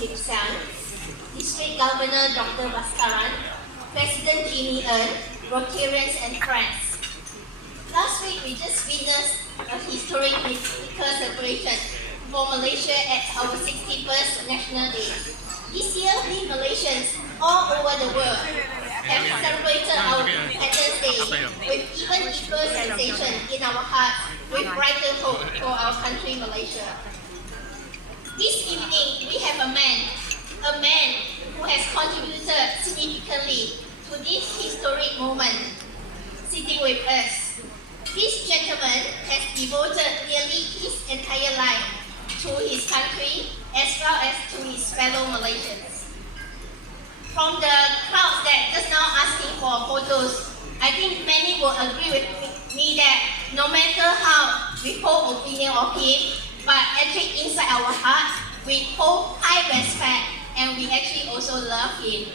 Lipsan, District Governor Dr. Baskaran, President Jimmy Earn, Rotarians and friends. Last week we just witnessed a historic political celebration for Malaysia at our 61st National Day. This year, we Malaysians all over the world have celebrated our Independence Day with even deeper sensation in our hearts with brighter hope for our country Malaysia. This evening, we have a man who has contributed significantly to this historic moment sitting with us. This gentleman has devoted nearly his entire life to his country as well as to his fellow Malaysians. From the crowds that just now asking for photos, I think many will agree with me that no matter how we hold opinion of him, but actually inside our heart, we hold high respect and we actually also love him.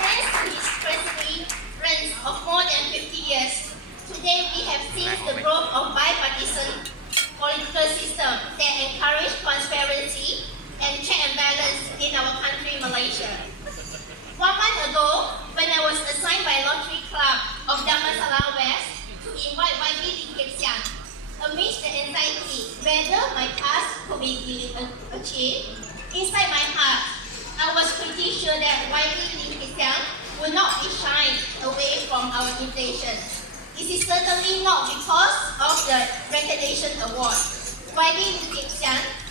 Thanks to his perseverance of more than 50 years, today we have seen the growth of bipartisan political system that encourage transparency and check and balance in our country, Malaysia. 1 month ago, when I was assigned by Rotary Club of Damansara West to invite YB Lim, amidst the anxiety whether my task could be achieved, inside my heart, I was pretty sure that YB Lim would not be shy away from our invitation. It is certainly not because of the recognition award. YB Lim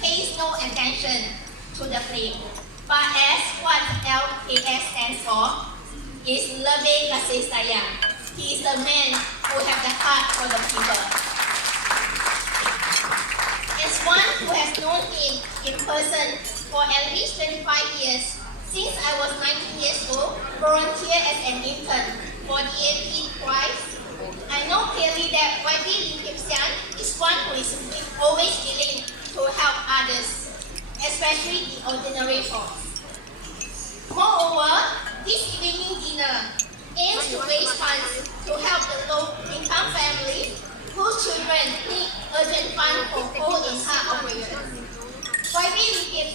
pays no attention to the fame, but as what LKS stands for, is Lebih Kasih Sayang. He is the man who has the heart for the people. As one who has known him in person for at least 25 years, since I was 19 years old, volunteered as an intern for the AP twice, I know clearly that YB Lim is one who is always willing to help others, especially the ordinary folks. Moreover, this evening dinner aims to raise funds to help the low-income families whose children need urgent funds for whole-in-heart operations. YB Lim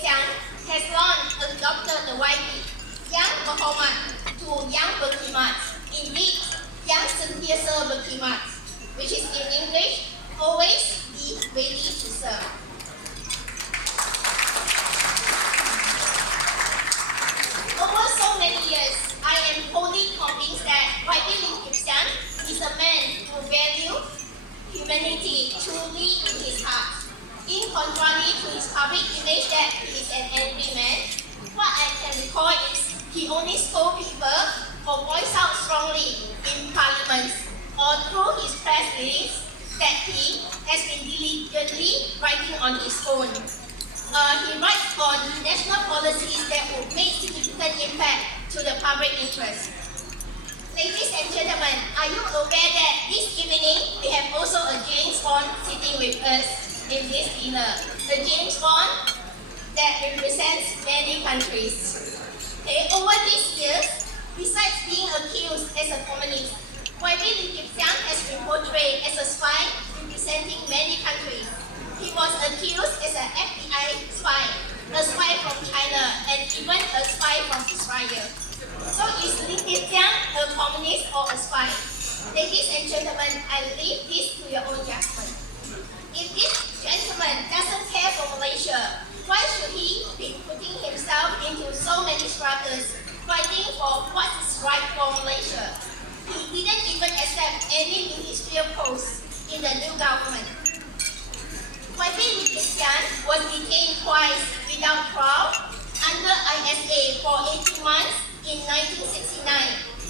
has long adopted the YB, Yang Berhormat to Yang Berkhidmat, indeed, Yang Sentiasa Berkhidmat, which is in English, always be ready to serve. Over so many years, I am wholly convinced that YB Lim is a man who values humanity truly in his heart. In contrary to his public image that he is an angry man, what I can recall is he only scold people or voice out strongly in parliament or through his press release that he has been diligently writing on his own. He writes on national policies that will make significant impact to the public interest. Ladies and gentlemen, are you aware that this evening we have also a James Bond sitting with us in this dinner? The James Bond that represents many countries. Okay, over these years, besides being accused as a communist, YB Lim has been portrayed as a spy representing many countries. He was accused as an FBI spy, a spy from China, and even a spy from Israel. So is Lim a communist or a spy? Ladies and gentlemen, I leave this to your own judgment. If this gentleman doesn't care for Malaysia, why should he be putting himself into so many struggles, fighting for what is right for Malaysia? He didn't even accept any ministerial post in the new government. YB Lim was detained twice without trial under ISA for 18 months in 1969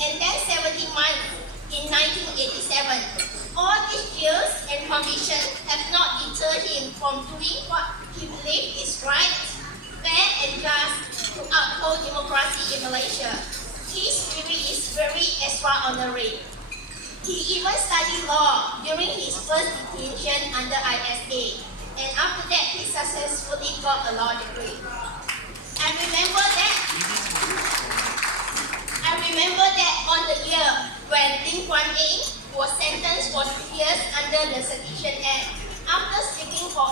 and then 17 months in 1987. All these years and convictions have not deterred him from doing what he believes is right, fair and just to uphold democracy in Malaysia. His spirit is very extraordinary. He even studied law during his first detention under ISA, and after that he successfully got a law degree. I remember that on the year when Lim Kuan Yew was sentenced for 2 years under the Sedition Act, after speaking for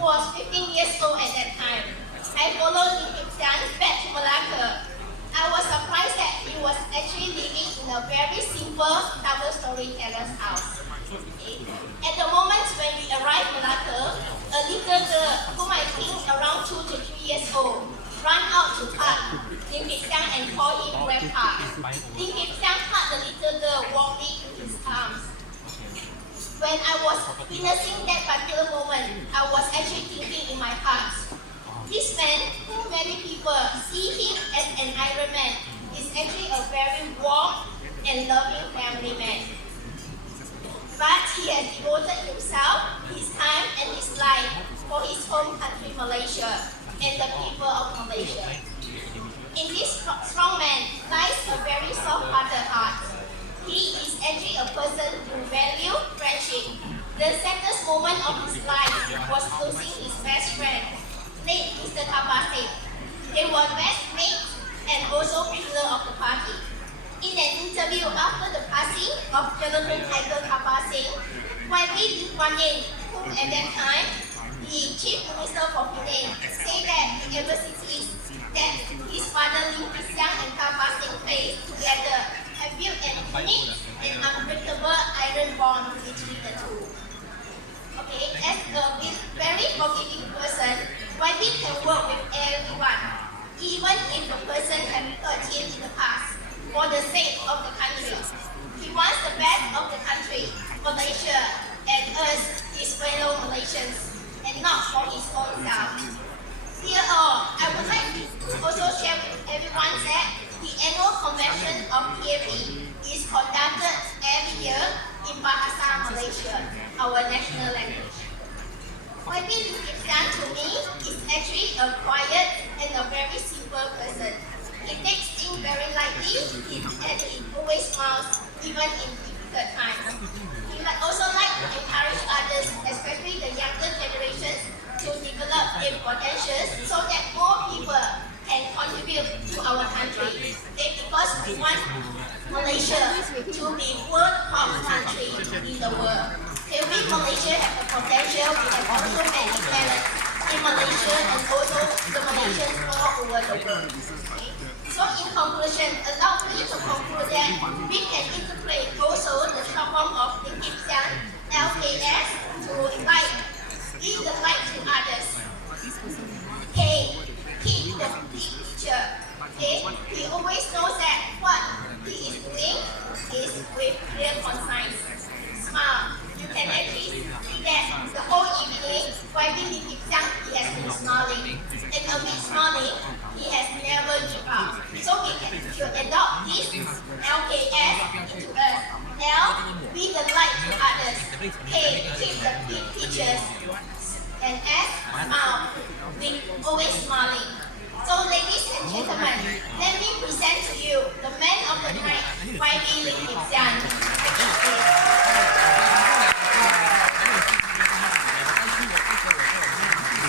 was 15 years old at that time. I followed Lim Kip Siang back to Malacca. I was surprised that he was actually living in a very simple double-story terrace house. Okay. At the moment when we arrived in Malacca, a little girl whom I think around 2 to 3 years old ran out to hug Lim Kip Siang and call him Grandpa. Lim Kip Siang hugged the little girl warmly in his arms. When I was witnessing that particular moment, I was actually thinking in my heart, this man, who many people see him as an Iron Man, is actually a very warm and loving family man. But he has devoted himself, his time and his life for his home country Malaysia and the people of Malaysia. In this strong man lies a very soft-hearted heart. He is actually a person who values friendship. The saddest moment of his life was losing his best friend, late Mr. Kapasing. They were best mates and also pillar of the party. In an interview after the passing of Jonathan Tiger Kapasing, YB Lee Kuan Yew, whom at that time the Chief Minister for Penang, said that the adversities that his father Lim Kip Siang and Kapasing faced together have built an unique and unbreakable iron bond between the two. Okay, as a very forgiving person, YB can work with everyone, even if the person has hurt him in the past, for the sake of the country. He wants the best of the country, Malaysia, and us, his fellow Malaysians, and not for his own self. Dear all, I would like to also share with everyone that the annual convention of PAP is conducted every year in Bahasa Malaysia, our national language. YB Lim Kip Siang to me is actually a quiet and a very simple person. He takes things very lightly and he always smiles even in difficult times. He also likes to encourage others, especially the younger generations, to develop their potentials so that more people can contribute to our country. Because we want Malaysia to be world top country in the world. If we Malaysia have the potential, we have also many talents in Malaysia and also the Malaysians all over the world. Okay? So in conclusion, allow me to conclude that we can integrate also the short form of Lim Kip Siang, LKS, to light, give the light to others. K, keep the big picture. Okay? He always knows that what he is doing is with clear conscience. Smile. You can actually see that the whole evening, YB Lim Kip Siang, he has been smiling. And amid smiling, he has never given up. So we should adopt this LKS into us. L, be the light to others. K, keep the big pictures. And S, smile. We always smiling. So ladies and gentlemen, let me present to you the man of the night, YB Lim Kip Siang.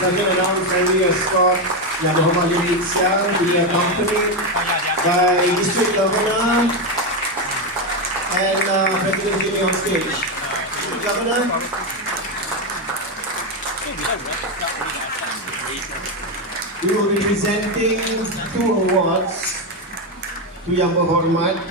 Second announced Henry Scott Yang Berhormat Lim Kip Siang will be accompanied by District Governor and President Jimmy on stage. District Governor. We will be presenting 2 awards to Yang Berhormat